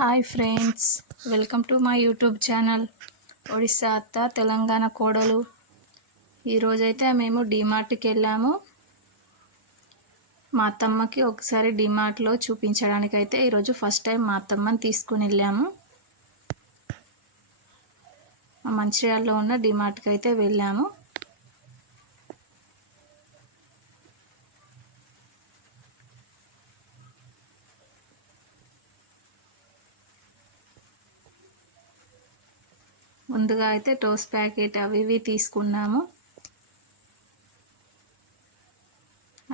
Hi friends, welcome to my YouTube channel Odisha అత్త తెలంగాణ కోడలు. ఈరోజైతే మేము డీమార్ట్కి వెళ్ళాము. మా అత్తమ్మకి ఒకసారి డీమార్ట్లో చూపించడానికైతే ఈరోజు ఫస్ట్ టైం మా అత్తమ్మని తీసుకుని వెళ్ళాము. మంచిర్యాలలో ఉన్న డీమార్ట్కి అయితే వెళ్ళాము. ముందుగా అయితే టోస్ట్ ప్యాకెట్ అవి ఇవి తీసుకున్నాము.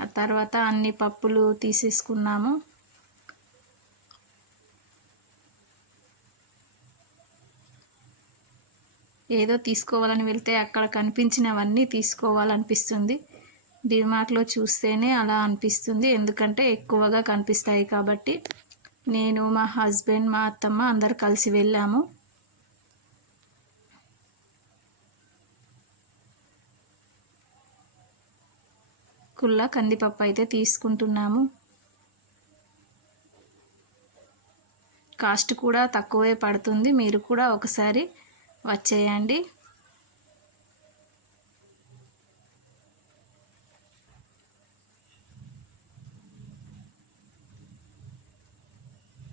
ఆ తర్వాత అన్ని పప్పులు తీసేసుకున్నాము. ఏదో తీసుకోవాలని వెళ్తే అక్కడ కనిపించినవన్నీ తీసుకోవాలనిపిస్తుంది. డీమార్ట్లో చూస్తేనే అలా అనిపిస్తుంది, ఎందుకంటే ఎక్కువగా కనిపిస్తాయి కాబట్టి. నేను, మా హస్బెండ్, మా అత్తమ్మ అందరు కలిసి వెళ్ళాము. కుల్ల కందిపప్పు అయితే తీసుకుంటున్నాము. కాస్ట్ కూడా తక్కువే పడుతుంది, మీరు కూడా ఒకసారి వచ్చేయండి.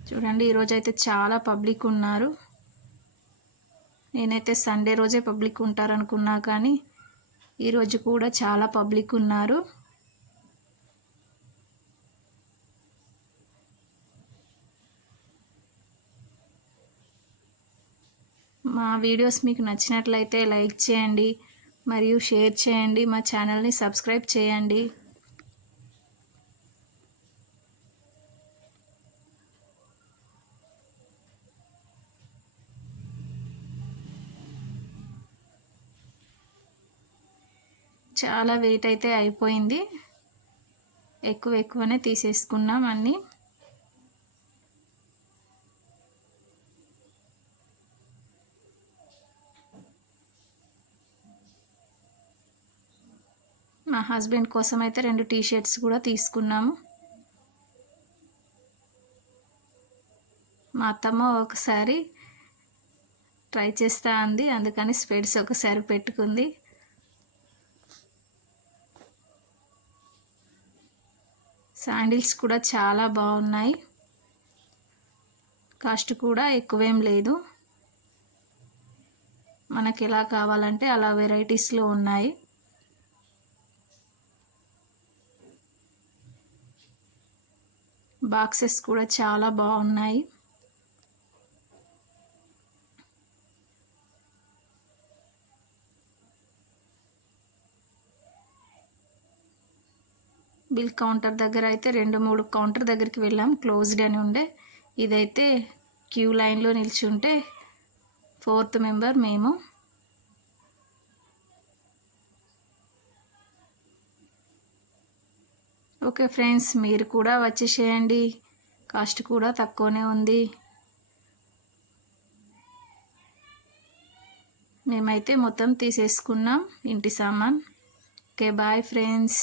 చూడండి, ఈరోజైతే చాలా పబ్లిక్ ఉన్నారు. నేనైతే సండే రోజే పబ్లిక్ ఉంటారనుకున్నా, కానీ ఈరోజు కూడా చాలా పబ్లిక్ ఉన్నారు. మా వీడియోస్ మీకు నచ్చినట్లయితే లైక్ చేయండి మరియు షేర్ చేయండి. మా ఛానల్ని సబ్స్క్రైబ్ చేయండి. చాలా వెయిట్ అయితే అయిపోయింది, ఎక్కువనే తీసేసుకున్నాం అన్నీ. మా హస్బెండ్ కోసం అయితే 2 టీ-షర్ట్స్ కూడా తీసుకున్నాము. మా అత్తమ్మ ఒకసారి ట్రై చేస్తా అంది, అందుకని స్పెడ్స్ ఒకసారి పెట్టుకుంది. శాండిల్స్ కూడా చాలా బాగున్నాయి, కాస్ట్ కూడా ఎక్కువేం లేదు. మనకి ఎలా కావాలంటే అలా వెరైటీస్లో ఉన్నాయి. బాక్సెస్ కూడా చాలా బాగున్నాయి. బిల్ కౌంటర్ దగ్గర అయితే 2-3 కౌంటర్ దగ్గరికి వెళ్ళాం, క్లోజ్డ్ అని ఉండే. ఇదైతే క్యూ లైన్లో నిల్చుంటే 4th మెంబర్ మేము. ఓకే ఫ్రెండ్స్, మీరు కూడా వచ్చేసేయండి, కాస్ట్ కూడా తక్కువనే ఉంది. మేమైతే మొత్తం తీసేసుకున్నాం ఇంటి సామాన్. Okay, bye friends.